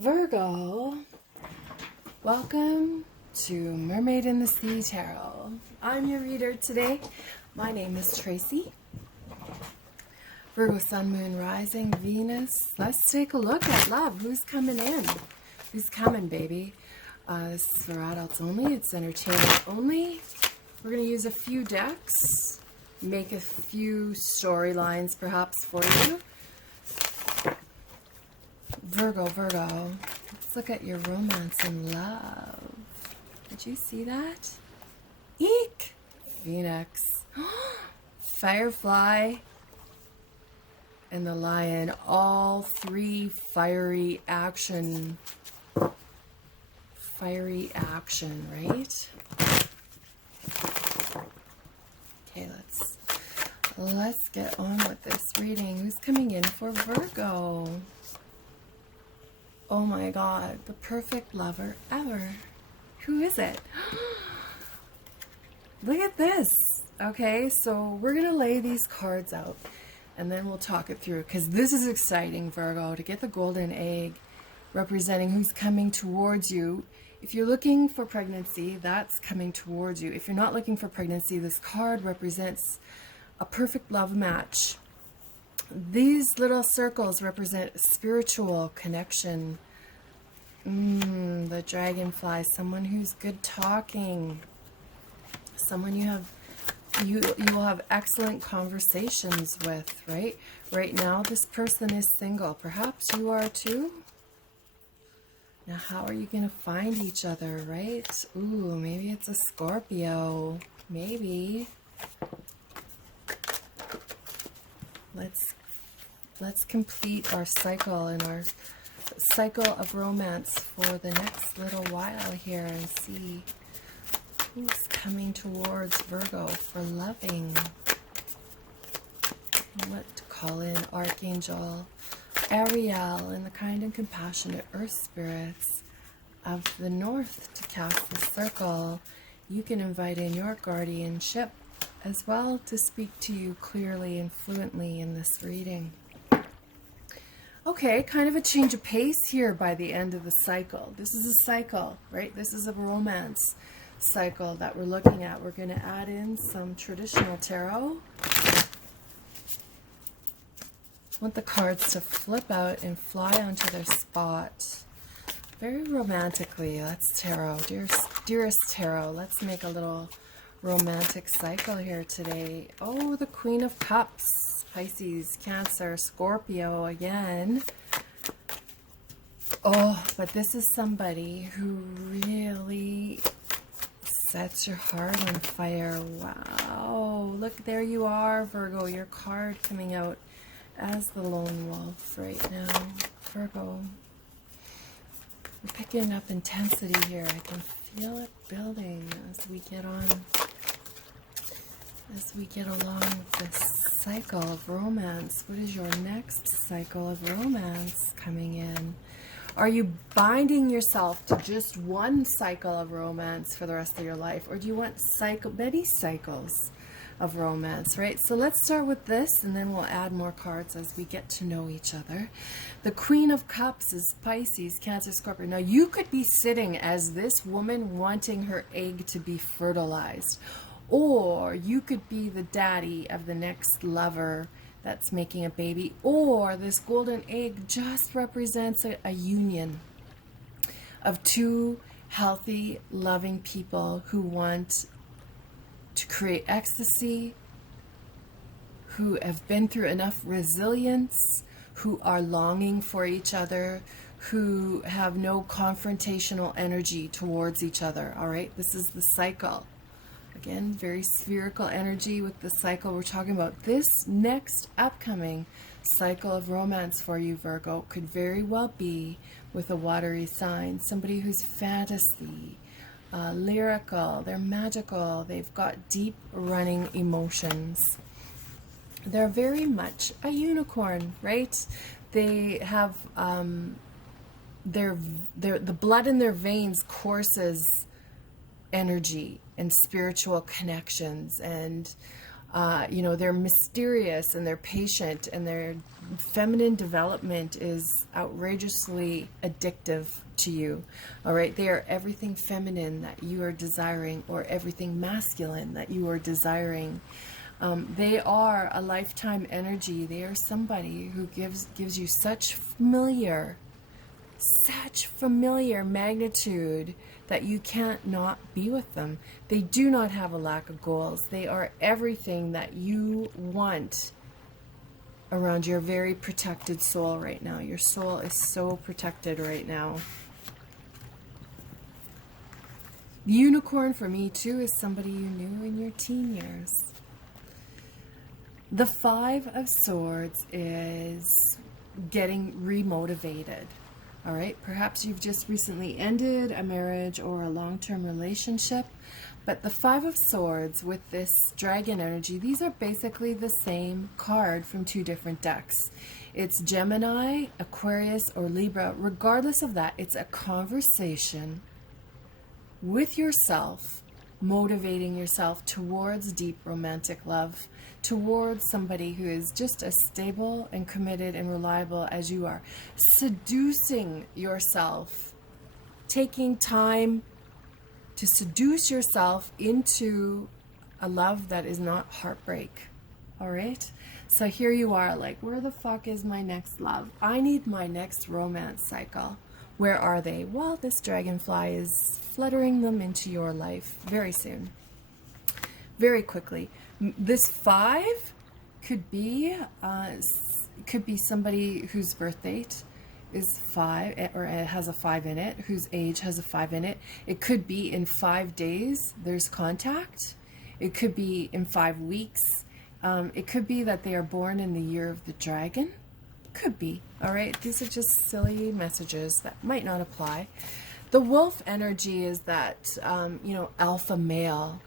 Virgo, welcome to Mermaid in the Sea Tarot. I'm your reader today. My name is Tracy. Virgo, Sun, Moon, Rising, Venus. Let's take a look at love. Who's coming in? Who's coming, baby? This is for adults only. It's entertainment only. We're going to use a few decks, make a few storylines perhaps for you. Virgo, let's look at your romance and love. Did you see that? Eek! Phoenix. Firefly. And the lion. All three fiery action. Fiery action, right? Okay, let's get on with this reading. Who's coming in for Virgo? Oh my God, the perfect lover ever. Who is it? Look at this. Okay, so we're going to lay these cards out and then we'll talk it through because this is exciting, Virgo, to get the golden egg representing who's coming towards you. If you're looking for pregnancy, that's coming towards you. If you're not looking for pregnancy, this card represents a perfect love match. These little circles represent spiritual connection. The dragonfly, someone who's good talking, someone you will have excellent conversations with, right? Right now, this person is single. Perhaps you are too. Now, how are you going to find each other, right? Ooh, maybe it's a Scorpio. Maybe. Let's complete our cycle and our cycle of romance for the next little while here and see who's coming towards Virgo for loving. What to call in Archangel Ariel and the kind and compassionate earth spirits of the north to cast the circle. You can invite in your guardianship as well to speak to you clearly and fluently in this reading. Okay, kind of a change of pace here by the end of the cycle. This is a cycle, right? This is a romance cycle that we're looking at. We're going to add in some traditional tarot. I want the cards to flip out and fly onto their spot. Very romantically. Let's tarot. Dearest tarot, let's make a little romantic cycle here today. Oh, the Queen of Cups. Pisces, Cancer, Scorpio again. Oh, but this is somebody who really sets your heart on fire. Wow. Look, there you are, Virgo. Your card coming out as the lone wolf right now. Virgo. We're picking up intensity here. I can feel it building as we get on. As we get along with this cycle of romance. What is your next cycle of romance coming in? Are you binding yourself to just one cycle of romance for the rest of your life? Or do you want many cycles of romance, right? So let's start with this and then we'll add more cards as we get to know each other. The Queen of Cups is Pisces, Cancer, Scorpio. Now you could be sitting as this woman wanting her egg to be fertilized. Or you could be the daddy of the next lover that's making a baby. Or this golden egg just represents a union of two healthy, loving people who want to create ecstasy, who have been through enough resilience, who are longing for each other, who have no confrontational energy towards each other. All right, this is the cycle. Again, very spherical energy with the cycle we're talking about. This next upcoming cycle of romance for you, Virgo, could very well be with a watery sign. Somebody who's fantasy, lyrical, they're magical, they've got deep running emotions. They're very much a unicorn, right? They have the blood in their veins courses energy and spiritual connections, and You know, they're mysterious and they're patient, and their feminine development is outrageously addictive to you. All right, they are everything feminine that you are desiring, or everything masculine that you are desiring. They are a lifetime energy. They are somebody who gives you such familiar magnitude that you can't not be with them. They do not have a lack of goals. They are everything that you want around your very protected soul right now. Your soul is so protected right now. The unicorn for me too is somebody you knew in your teen years. The Five of Swords is getting remotivated. All right, perhaps you've just recently ended a marriage or a long-term relationship, but the Five of Swords with this dragon energy, these are basically the same card from two different decks. It's Gemini, Aquarius, or Libra. Regardless of that, it's a conversation with yourself, motivating yourself towards deep romantic love, towards somebody who is just as stable and committed and reliable as you are. Seducing yourself, taking time to seduce yourself into a love that is not heartbreak. All right? So here you are, like, where the fuck is my next love? I need my next romance cycle. Where are they? Well, this dragonfly is fluttering them into your life very soon, very quickly. This 5 could be somebody whose birth date is 5, or it has a 5 in it, whose age has a 5 in it. It could be in 5 days there's contact. It could be in 5 weeks. It could be that they are born in the year of the dragon. Could be. All right, these are just silly messages that might not apply. The wolf energy is that you know, alpha male,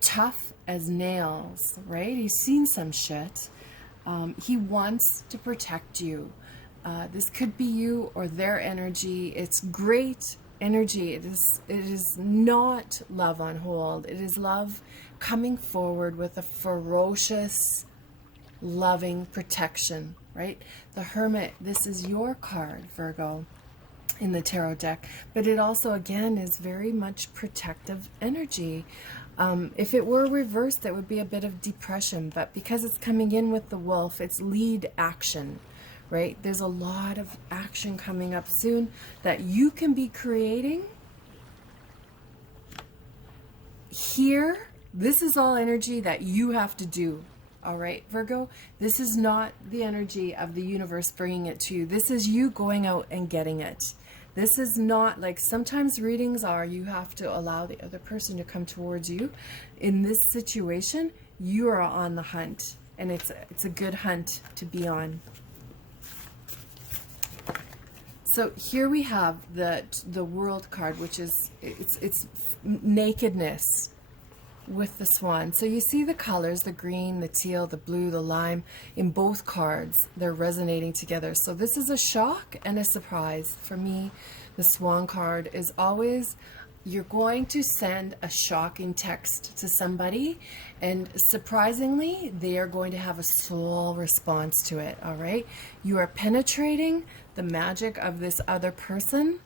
tough as nails, right? He's seen some shit. He wants to protect you. This could be you or their energy. It's great energy. It is not love on hold. It is love coming forward with a ferocious, loving protection, right? The Hermit, this is your card, Virgo, in the tarot deck, but it also, again, is very much protective energy. If it were reversed, it would be a bit of depression, but because it's coming in with the wolf, it's lead action, right? There's a lot of action coming up soon that you can be creating. Here, this is all energy that you have to do. All right, Virgo, this is not the energy of the universe bringing it to you. This is you going out and getting it. This is not like sometimes readings are, you have to allow the other person to come towards you. In this situation, you are on the hunt, and it's a good hunt to be on. So here we have the World card, which is it's nakedness with the swan. So you see the colors, the green, the teal, the blue, the lime, in both cards. They're resonating together. So this is a shock and a surprise. For me, the swan card is always, you're going to send a shocking text to somebody, and surprisingly, they are going to have a soul response to it, all right? You are penetrating the magic of this other person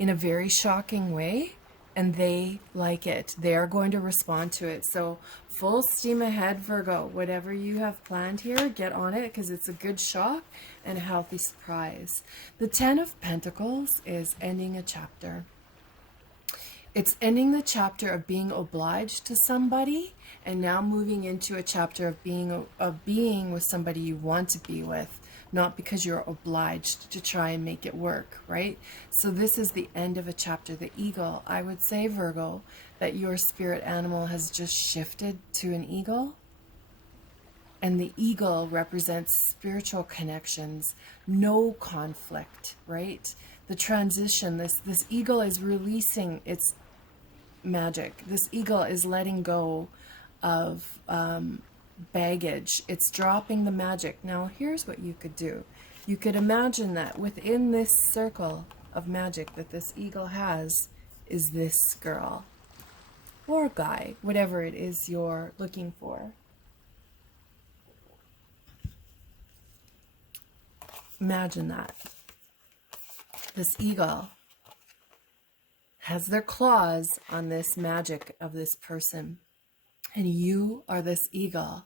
in a very shocking way, and they like it. They are going to respond to it. So full steam ahead, Virgo. Whatever you have planned here, get on it, because it's a good shock and a healthy surprise. The 10 of Pentacles is ending a chapter. It's ending the chapter of being obliged to somebody, and now moving into a chapter of being with somebody you want to be with, not because you're obliged to try and make it work, right? So this is the end of a chapter. The eagle, I would say, Virgo, that your spirit animal has just shifted to an eagle. And the eagle represents spiritual connections, no conflict, right? The transition, this eagle is releasing its magic. This eagle is letting go of baggage. It's dropping the magic. Now, here's what you could do. You could imagine that within this circle of magic that this eagle has is this girl or guy, whatever it is you're looking for. Imagine that. This eagle has their claws on this magic of this person. And you are this eagle,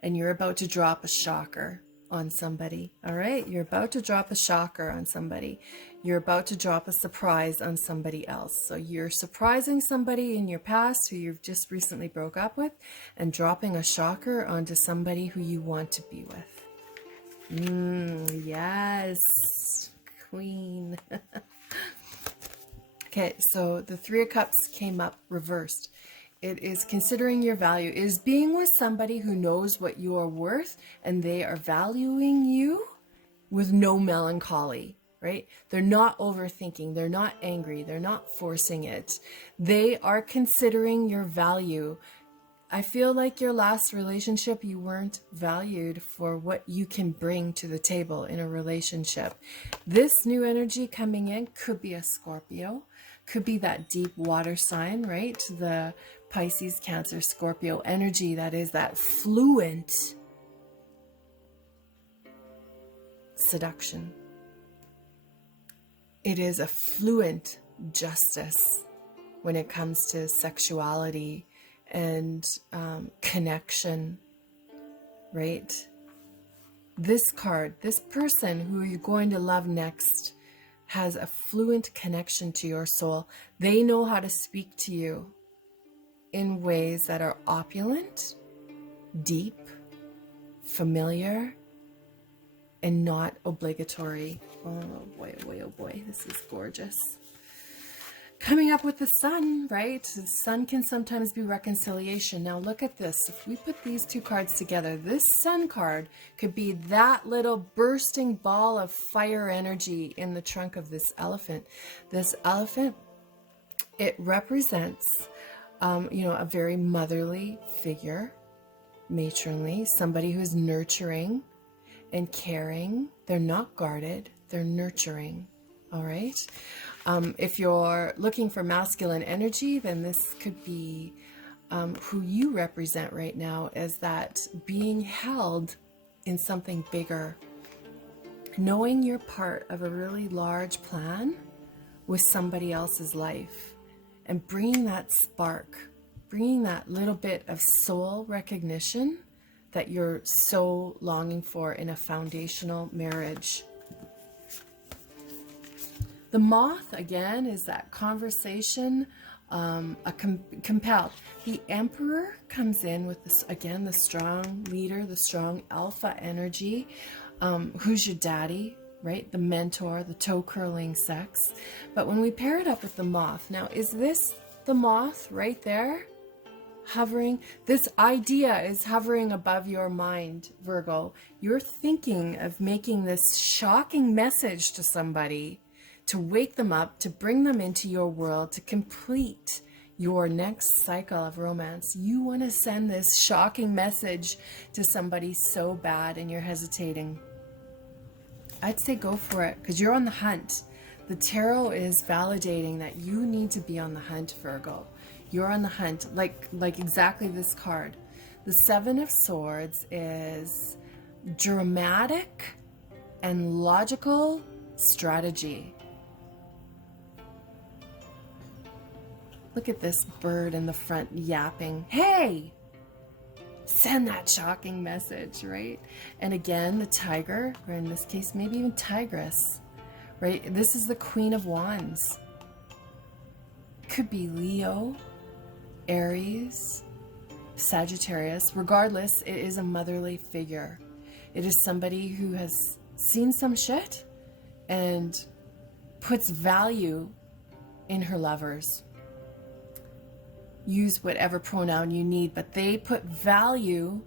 and you're about to drop a shocker on somebody. All right, you're about to drop a shocker on somebody. You're about to drop a surprise on somebody else. So you're surprising somebody in your past who you've just recently broke up with, and dropping a shocker onto somebody who you want to be with. Yes, queen. Okay, so the Three of Cups came up reversed. It is considering your value. It is being with somebody who knows what you are worth, and they are valuing you with no melancholy, right? They're not overthinking. They're not angry. They're not forcing it. They are considering your value. I feel like your last relationship, you weren't valued for what you can bring to the table in a relationship. This new energy coming in could be a Scorpio, could be that deep water sign, right? The Pisces, Cancer, Scorpio energy that is that fluent seduction. It is a fluent justice when it comes to sexuality and connection, right? This card, this person who you're going to love next has a fluent connection to your soul. They know how to speak to you in ways that are opulent, deep, familiar, and not obligatory. Oh boy, oh boy, oh boy, this is gorgeous. Coming up with the sun, right? The sun can sometimes be reconciliation. Now look at this. If we put these two cards together, this sun card could be that little bursting ball of fire energy in the trunk of this elephant. This elephant, it represents a very motherly figure, matronly, somebody who is nurturing and caring. They're not guarded, they're nurturing, all right? If you're looking for masculine energy, then this could be who you represent right now as that being held in something bigger. Knowing you're part of a really large plan with somebody else's life. And bringing that spark, bringing that little bit of soul recognition that you're so longing for in a foundational marriage. The moth, again, is that conversation, compelled. The emperor comes in with, this, again, the strong leader, the strong alpha energy. Who's your daddy? Right? The mentor, the toe-curling sex. But when we pair it up with the moth, now is this the moth right there? Hovering? This idea is hovering above your mind, Virgo. You're thinking of making this shocking message to somebody to wake them up, to bring them into your world, to complete your next cycle of romance. You want to send this shocking message to somebody so bad and you're hesitating. I'd say go for it because you're on the hunt. The tarot is validating that you need to be on the hunt, Virgo. You're on the hunt, like exactly this card. The Seven of Swords is dramatic and logical strategy. Look at this bird in the front yapping. Hey! Send that shocking message, right? And again, the tiger, or in this case, maybe even tigress, right? This is the Queen of Wands. Could be Leo, Aries, Sagittarius. Regardless, it is a motherly figure. It is somebody who has seen some shit and puts value in her lovers. Use whatever pronoun you need, but they put value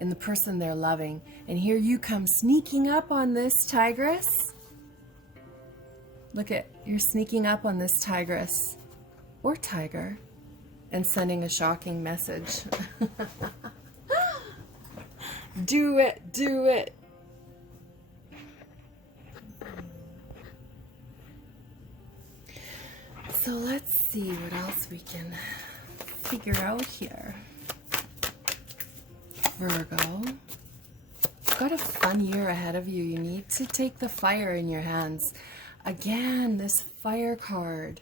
in the person they're loving. And here you come sneaking up on this tigress. Look at, you're sneaking up on this tigress or tiger and sending a shocking message. Do it, do it. So let's see what else we can figure out here. Virgo. You've got a fun year ahead of you. You need to take the fire in your hands. Again, this fire card.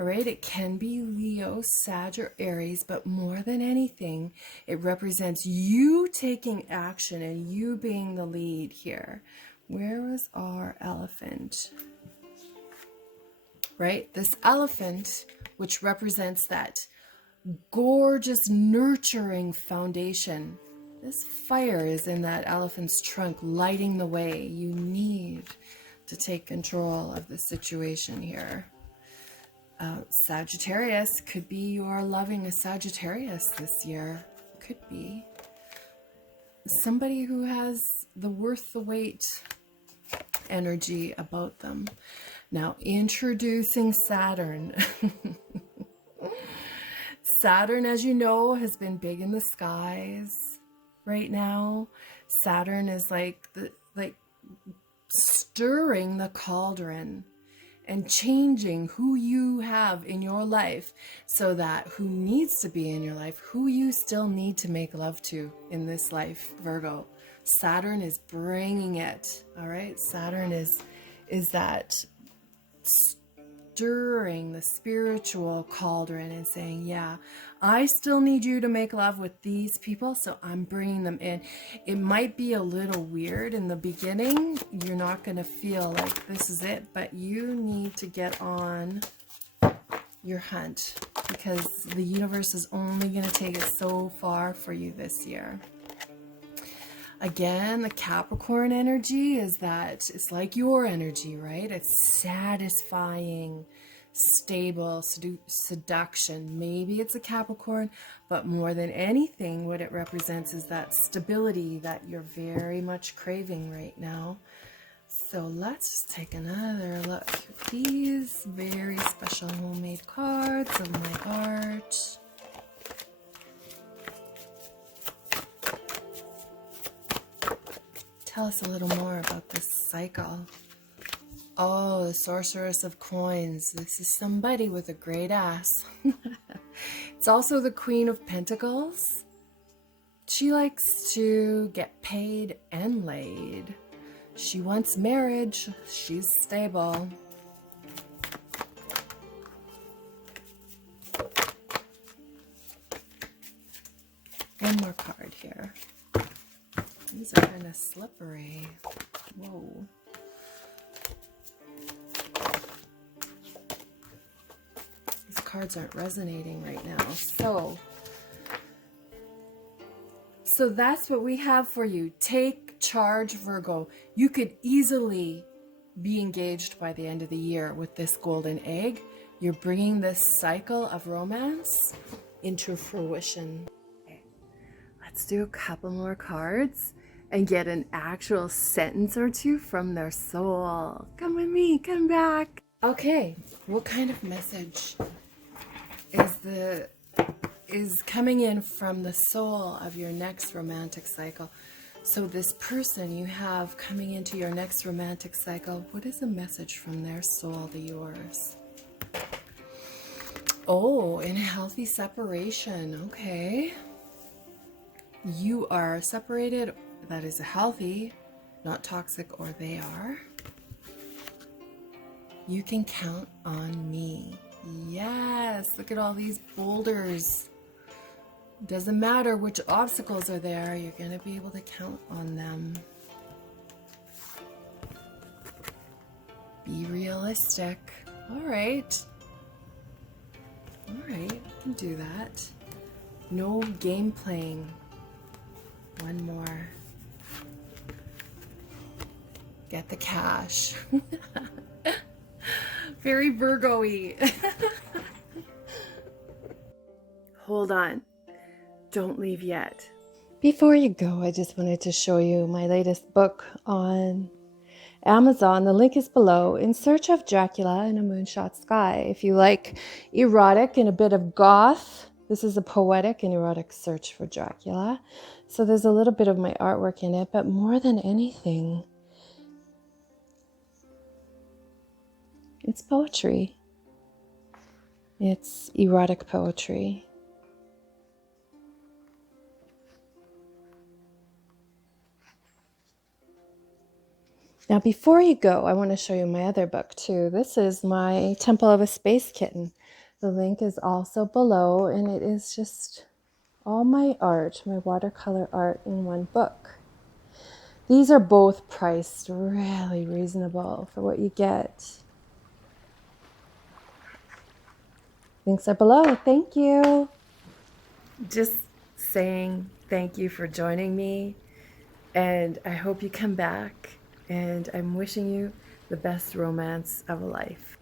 All right, it can be Leo, Sag, or Aries, but more than anything, it represents you taking action and you being the lead here. Where was our elephant? Right, this elephant, which represents that gorgeous, nurturing foundation. This fire is in that elephant's trunk, lighting the way. You need to take control of the situation here. Sagittarius, could be you are loving a Sagittarius this year. Could be somebody who has the worth the wait energy about them. Now, introducing Saturn. Saturn, as you know, has been big in the skies right now. Saturn is like stirring the cauldron and changing who you have in your life, so that who needs to be in your life, who you still need to make love to in this life, Virgo. Saturn is bringing it, all right? Saturn is that stirring the spiritual cauldron and saying, yeah, I still need you to make love with these people, so I'm bringing them in. It might be a little weird in the beginning. You're not going to feel like this is it, but you need to get on your hunt, because the universe is only going to take it so far for you this year. Again, the Capricorn energy is that it's like your energy, right? It's satisfying, stable, seduction. Maybe it's a Capricorn, but more than anything, what it represents is that stability that you're very much craving right now. So let's just take another look at these very special homemade cards of my art. Tell us a little more about this cycle. Oh, the Sorceress of Coins. This is somebody with a great ass. It's also the Queen of Pentacles. She likes to get paid and laid. She wants marriage. She's stable. One more card here. These are kind of slippery. Whoa. These cards aren't resonating right now. So that's what we have for you. Take charge, Virgo. You could easily be engaged by the end of the year with this golden egg. You're bringing this cycle of romance into fruition. Okay. Let's do a couple more cards and get an actual sentence or two from their soul. Come with me, come back. Okay, what kind of message is coming in from the soul of your next romantic cycle? So this person you have coming into your next romantic cycle, what is the message from their soul to yours? Oh, in a healthy separation. Okay. You are separated. That is healthy, not toxic, or they are. You can count on me. Yes, look at all these boulders. Doesn't matter which obstacles are there, you're going to be able to count on them. Be realistic. All right. All right, you can do that. No game playing. One more. Get the cash. Very Virgo-y. Hold on. Don't leave yet. Before you go, I just wanted to show you my latest book on Amazon. The link is below. In Search of Dracula in a Moonshot Sky. If you like erotic and a bit of goth, this is a poetic and erotic search for Dracula. So there's a little bit of my artwork in it, but more than anything, it's poetry. It's erotic poetry. Now, before you go, I want to show you my other book too. This is my Temple of a Space Kitten. The link is also below, and it is just all my art, my watercolor art in one book. These are both priced really reasonable for what you get. Links are below. Thank you. Just saying thank you for joining me, and I hope you come back, and I'm wishing you the best romance of a life.